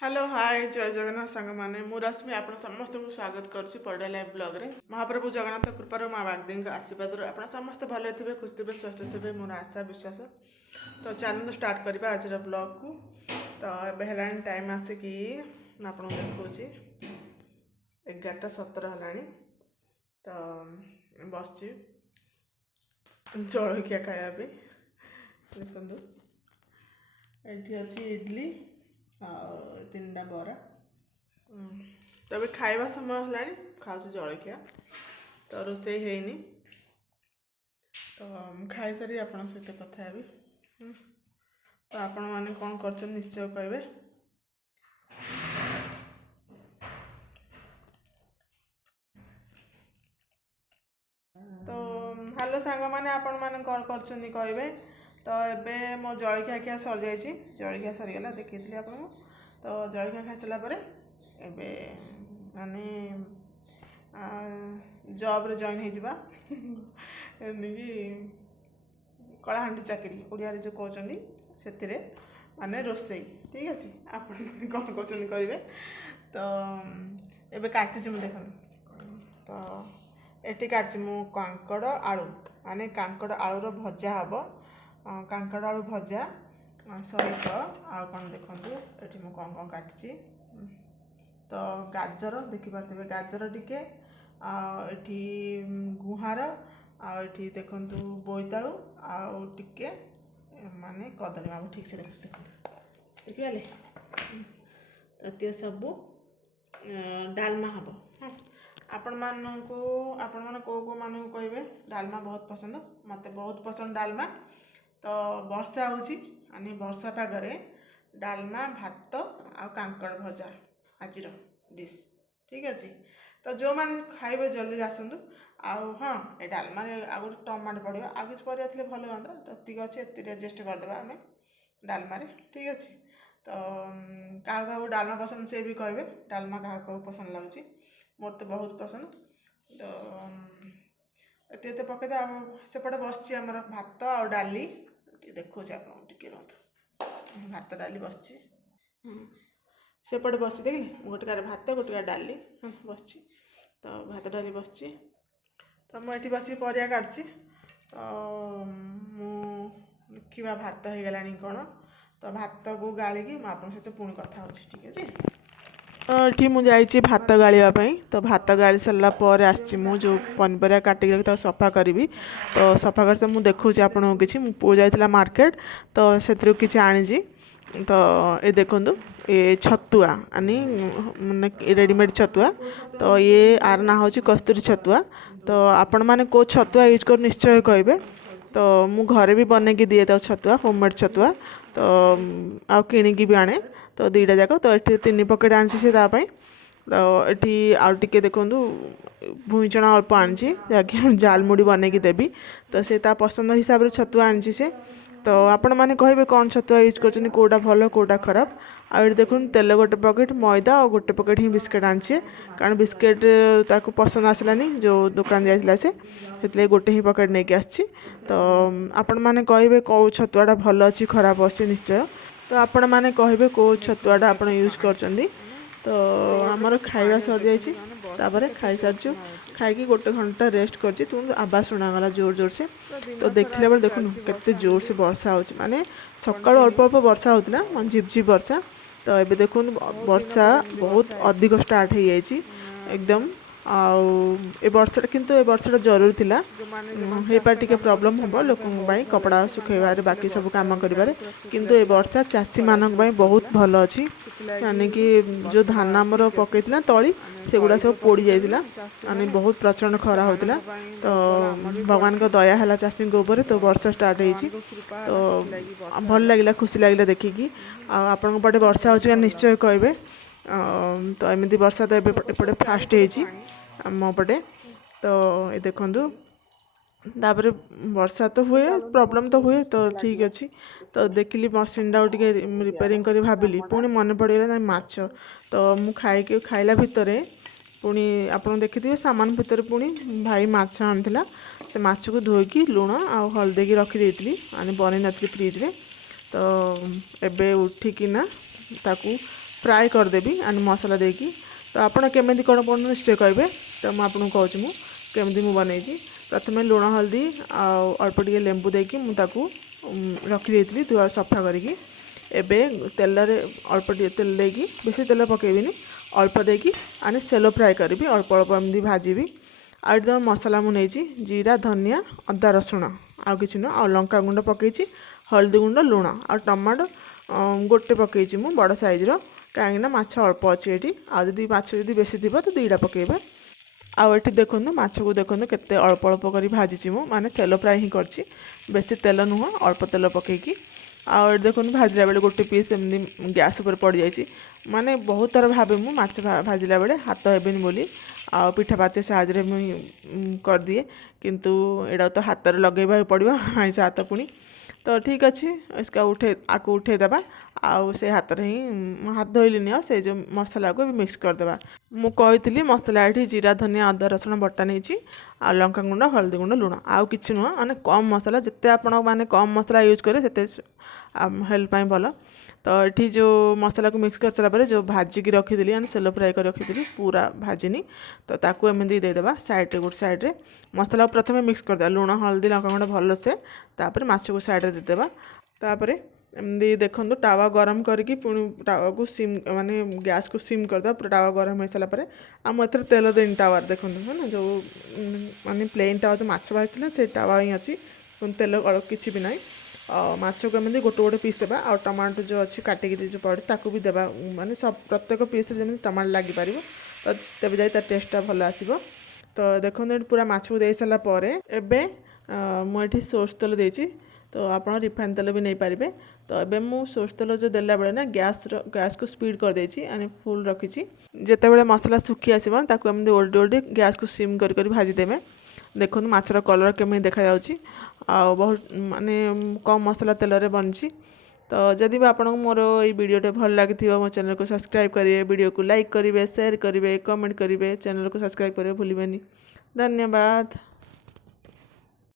Hello hi जय जगन्नाथ सांग मैंने मु रश्मि आप समस्त को स्वागत करुच्ची पड़ा लाइव ब्लॉग रे महाप्रभु जगन्नाथ कृपार माँ बागदी आशीर्वाद आप समस्त भले थे खुश थे स्वस्थ थे मोर आशा विश्वास। तो चलते स्टार्ट करवा आज ब्लॉग को। तो ये टाइम आसिकी आप देखा 11:17 है। तो बस जलखिया खायापी देखो ये अच्छी इडली तीन टा बरा। तब खाଇବା समय है खाऊ जलखिया तो रोसे है तो खाई सारी आप सहित कथा हेबी। तो आपण मैंने कौन कर निश्चय कहे। तो हेलो सांग मैंने आपण मैंने कौन कर कहे। तो एबे मो जलखिया खिया सर जाइए जलखिया सरीगला देखी आप। तो जलखिया खाई सारापर एबे माने जॉब रे जॉइन हो कलाहांडी चाकरी ओडिया जो कहते से माने रोसई ठीक अच्छे आप कौन कौन करेंगे। तो एबे काटी देख। तो ये काटि मु कांकड़ आलू माने कांकड़ आलूर भजा हम कांकड़ आलू भजा सहित आउ कौन देखूँ ये कौन कौन काटी। तो गाजर देखिपे गाजर टिके आठी गुहार आठी देखु बोईतालु आउ टिके माने कदली माँ ठीक से देखते देखिए ये सब डालमा हम। आपण मानू आपण मैंने कौ मानू कहे डालमा बहुत पसंद मत बहुत पसंद डालमा। तो वर्षा होनी वर्षा पागरे डालमा भात आ कांकड़ भजा आज डिश ठीक अच्छे। तो जो मैंने खाइबे जल्दी आसतु आउ हाँ ये डालमा आ गए टमाटो पड़ो आ कि पर भल हाँ तो ये अच्छे ये एडजस्ट करदे आम डालमा ठीक अच्छे। तो क्या डालमा पसंद से भी कहे डालमा क्या पसंद लगुच मोर तो बहुत पसंद। तो ये पकईदे सेपटे बस भात आ डाली देखो टे भात डाली बस सेपटे बस देखिए गोटे भात गोटे डाली बस। तो भात डाली बस तो मुझे बस पर काटुची। तो मुखा भात हो गला कौन। तो भात को गाड़ी आप सहित पुणी कथा हो ठीक अच्छे। तो ये मुझे भात गाड़ापी तो भात गाड़ी सारापर आसी जो पनीपरिया काटिक सफा करी। तो सफा कर मुझे देखा आपको कि पु जाइला मार्केट तो से किसी आनी। तो ये देखु ये छतुआ आनी मैंने रेडीमेड छतुआ। तो ये आर ना हूँ कस्तूरी छतुआ। तो आपण मैंने कौ छतुआ यूज कर निश्चय कहे। तो मु घरे भी बन की दिए तो छतुआ होममेड छतुआ तो आ कि भी आने तो दुईटा जाक। तो ये 3 पकेट आनी से तो ये आउ टे देखूँ भूईचना अल्प आनी जहाँकि जालमुड़ी बनई देवी। तो से पसंद हिसाब से छतुआ आनी से। तो आपण मैंने कहे कौन छतुआ यूज कर कौटा भल कौटा खराब। आ ये देखो तेल गोटे पकेट मैदा और गोटे पकेट ही बिस्किट आनी कारण बिस्किट ताको पसंद आसलानी जो दुकान जाइला से गोटे ही पकेट नहीं आसी। तो आपण मैंने कहे कौ छतुआटा भल अच्छी खराब अच्छे निश्चय। तो आपण मैंने कहे कौ छतुआटा आप यूज कर। तो आमर खाଇବା सर जापर खाई सारी खाई गोटे घंटा रेस्ट कर तुम आवाज शुणागला जोर जोर से। तो देखला बेले देखुन केते जोर से वर्षा हो माने सकाल अल्प अल्प वर्षा होता मैं झिपझिप वर्षा। तो ये देखुन वर्षा बहुत अधिक स्टार्ट हो जाए एकदम आउ ए वर्षा किंतु ए वर्षा जरूरी थिला टे प्रॉब्लम हम लोक कपड़ा सुखेबार बाकी सब काम करें। किंतु ए वर्षा चाषी मानक बहुत भल अच्छी यानी कि जो धान आमर पकई तली से गुड़ा सब पोड़ी जाइला यानी बहुत प्रचंड खरा होता। तो भगवान का दया है चाषी ऊपर। तो वर्षा स्टार्ट होती तो भल लगे खुशी लगे देखिकी आपण पटे वर्षा हो निश्चय कहे। तो एमती वर्षा तो एपटे फास्ट हो पटे। तो ये देखु तापर वर्षा तो हुए प्रॉब्लम तो हुए तो ठीक अच्छे। तो देखिली मशीन टा टे रिपेयरिंग कर भाविली पुणी मन पड़गला ना माछ। तो मु खाइला भितर पुणी आप देखिए सामान भितर पुणी भाई माछ आनी से माछ को धोईकी लुण आ हल्दी की रखी आनी बन नी फ्रिज रे। तो एबे उठिकिना ताकू फ्राए करदेवी आनी मसला देकी। तो आपड़ केमी कौन पड़ो निश्चय कहे। तो मुझे आपको कहूँ केमी मुझे बनई। प्रथम लुण हल्दी अल्प टे लेंबू देकी मुझे रखी धुआ सफा करी एबे तेल अल्प तेल देकी बेसी तेल पकेबिनी अल्प देकी आने सेलो फ्राए करी अल्प अल्प एमती भाजी। आठ मसला मुझे जीरा धनिया अदा रसुण आउ कि नुह आ लंका गुंड पकई हल्दी गुंड लुण आ टमाटो गोटे पकई मु बड़ साइज्र कहीं माछ अल्प अच्छी ये आदि माछ जब बेसी थी तो दुईटा पकेबे। आउ एठी देखो माछ को देखो केते अल्प अल्प कर भाजी मु माने सेलो फ्राए ही करछि बेसी तेल नुह अल्प तेल पकईकी। आउ देखो भाजला बेले गोटे पीस एमती गैस उपर पड़ जाइए माने बहुत थर भावे मु माछ भाजला बेले हाथ हेबेनी बोली आ पिठापाती साहाଯ୍ୟରେ मुई कर दिए किंतु एडा तो हाथ रे लगेबा पड़िबो आइस हाथ पुणी। तो ठीक अच्छे इसका आको उठे देबा आउ से हाथ रे ही हाथ धोइलिनी से जो मसला को मिक्स करदेबा। मु कही मसला ये जीरा धनिया अदा रसुण बटा नहीं आ लंका गुंड हल्दी गुंड लुण आउ कि नुह मैंने कम मसला जिते आपण मैंने कम मसला यूज करे से हेल्थ भल। तो ये जो मसला को मिक्स कर सारापर जो भाजिक रखी सेलो फ्राए कर रखी पूरा भाजिनी तो ताकू एमती देदेबा साइड गोटे साइड्रे मसला को प्रथम मिक्स करदे लुण हल्दी लंका गुंड भलसे तापर माछ को साइड देदेबा। तापर एमती देखो टावा गरम करके पुणी टावा को सिम माने गैस को सिम करदे पूरा टावा गरम हो सारापर आ मुझे तेल देनी टावर देखो है ना जो माने प्लेन टावा जो माछ भाजी से टावा ही अच्छी तेल किसी भी ना माछ को एमती गोटे गोटे पीस देवा आ टमाटो जो अच्छी काटिक जो पड़े ताकू भी देवा माने सब प्रत्येक पीस जमी टमाटो लगी पार तो तब जाए तार टेस्टा भल आसो। तो देखो पूरा माछ को दे सारापर एवं मुझे सोर्स तेल देती तो आप रिफाइन तेल भी नहीं पारे। तो एबे मु सोर्स तेल जो देला बेले ना गैस को स्पीड कर देछि आने फुल रखी जिते बेले मसला सुखी आसो ताकू एमती ओल्टी ओल्टी गैस को सिम कर भाजी देवे। देखो माछर कलर केमी देखा जाउछि आ बहुत माने कम मसला तेल रे बनछि। तो जदि भी आपको मोर ये वीडियोटे भल लगी मो चैनल को सब्सक्राइब करेंगे वीडियो को लाइक करेंगे शेयर करेंगे कमेंट करेंगे चैनल को सब्सक्राइब करेंगे भूलिए। धन्यवाद।